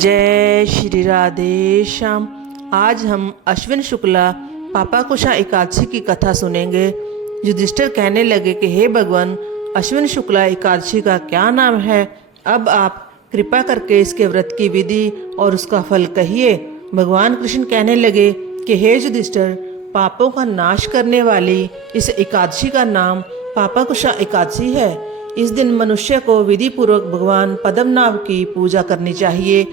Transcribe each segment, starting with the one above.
जय श्री राधे श्याम। आज हम अश्विन शुक्ला पापाकुशा एकादशी की कथा सुनेंगे। युधिष्ठिर कहने लगे कि हे भगवान, अश्विन शुक्ला एकादशी का क्या नाम है? अब आप कृपा करके इसके व्रत की विधि और उसका फल कहिए। भगवान कृष्ण कहने लगे कि हे युधिष्ठिर, पापों का नाश करने वाली इस एकादशी का नाम पापाकुशा एकादशी है। इस दिन मनुष्य को विधि पूर्वक भगवान पद्मनाभ की पूजा करनी चाहिए।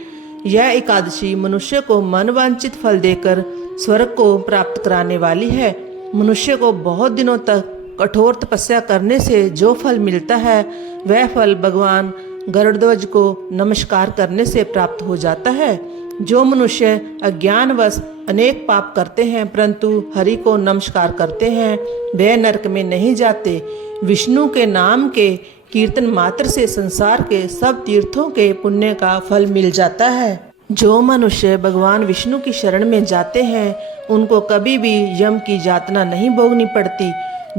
यह एकादशी मनुष्य को मनवांछित फल देकर स्वर्ग को प्राप्त कराने वाली है। मनुष्य को बहुत दिनों तक कठोर तपस्या करने से जो फल मिलता है, वह फल भगवान गरुड़ध्वज को नमस्कार करने से प्राप्त हो जाता है। जो मनुष्य अज्ञानवश अनेक पाप करते हैं परंतु हरि को नमस्कार करते हैं, वे नरक में नहीं जाते। विष्णु के नाम के कीर्तन मात्र से संसार के सब तीर्थों के पुण्य का फल मिल जाता है। जो मनुष्य भगवान विष्णु की शरण में जाते हैं, उनको कभी भी यम की यातना नहीं भोगनी पड़ती।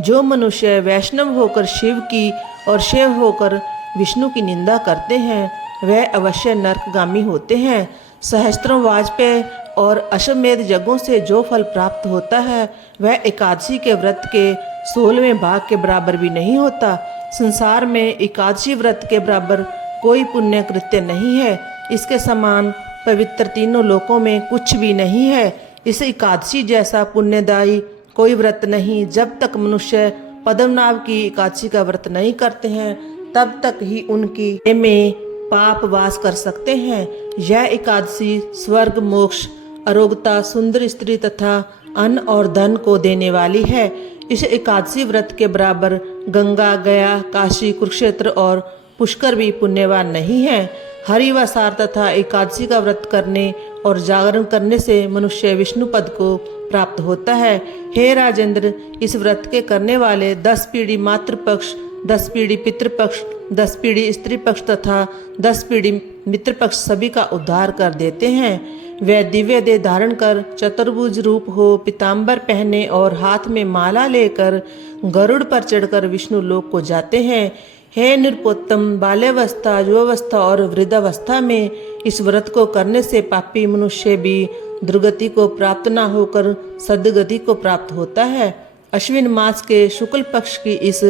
जो मनुष्य वैष्णव होकर शिव की और शिव होकर विष्णु की निंदा करते हैं, वह अवश्य नरकगामी होते हैं। सहस्त्रों वाजपेय और अश्वमेध यज्ञों से जो फल प्राप्त होता है, वह एकादशी के व्रत के 16वें भाग के बराबर भी नहीं होता। संसार में एकादशी व्रत के बराबर कोई पुण्य कृत्य नहीं है। इसके समान पवित्र तीनों लोकों में कुछ भी नहीं है। इस एकादशी जैसा पुण्यदायी कोई व्रत नहीं। जब तक मनुष्य पद्मनाभ की एकादशी का व्रत नहीं करते हैं, तब तक ही उनकी में पाप वास कर सकते हैं। यह एकादशी स्वर्ग, मोक्ष, आरोग्यता, सुंदर स्त्री तथा अन्न और धन को देने वाली है। इस एकादशी व्रत के बराबर गंगा, गया, काशी, कुरुक्षेत्र और पुष्कर भी पुण्यवान नहीं है। हरि व सार तथा एकादशी का व्रत करने और जागरण करने से मनुष्य विष्णु पद को प्राप्त होता है। हे राजेंद्र, इस व्रत के करने वाले 10 पीढ़ी मातृपक्ष, 10 पीढ़ी पितृपक्ष, 10 पीढ़ी स्त्री पक्ष तथा 10 पीढ़ी मित्र पक्ष सभी का उद्धार कर देते हैं। वे दिव्य देह धारण कर, चतुर्भुज रूप हो, पीताम्बर पहने और हाथ में माला लेकर गरुड़ पर चढ़कर विष्णु लोक को जाते हैं। हे नृपोत्तम, बाल्यावस्था, युवावस्था और वृद्धावस्था में इस व्रत को करने से पापी मनुष्य भी दुर्गति को प्राप्त न होकर सद्गति को प्राप्त होता है। अश्विन मास के शुक्ल पक्ष की इस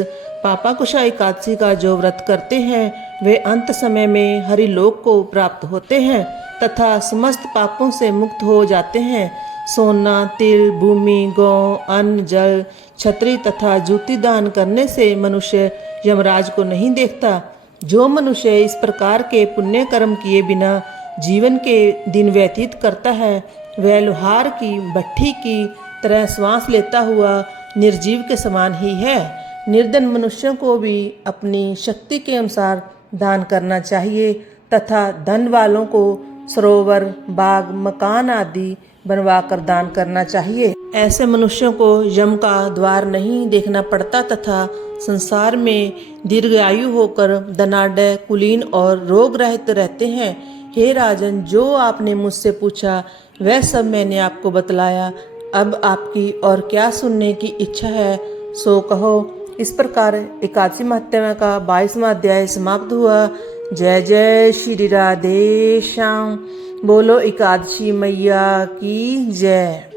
पापाकुशा एकादशी का जो व्रत करते हैं, वे अंत समय में हरिलोक को प्राप्त होते हैं तथा समस्त पापों से मुक्त हो जाते हैं। सोना, तिल, भूमि, गौ, अन्न, जल, छत्री तथा जूती दान करने से मनुष्य यमराज को नहीं देखता। जो मनुष्य इस प्रकार के पुण्य कर्म किए बिना जीवन के दिन व्यतीत करता है, वह लोहार की भट्ठी की तरह श्वास लेता हुआ निर्जीव के समान ही है। निर्धन मनुष्यों को भी अपनी शक्ति के अनुसार दान करना चाहिए तथा धन वालों को सरोवर, बाग, मकान आदि बनवाकर दान करना चाहिए। ऐसे मनुष्यों को यम का द्वार नहीं देखना पड़ता तथा संसार में दीर्घायु होकर धनाढ्य, कुलीन और रोग रहित रहते हैं। हे राजन, जो आपने मुझसे पूछा वह सब मैंने आपको बतलाया। अब आपकी और क्या सुनने की इच्छा है सो कहो। इस प्रकार एकादशी महात्म्य का 22वां अध्याय समाप्त हुआ। जय जय श्री राधे श्याम। बोलो एकादशी मैया की जय।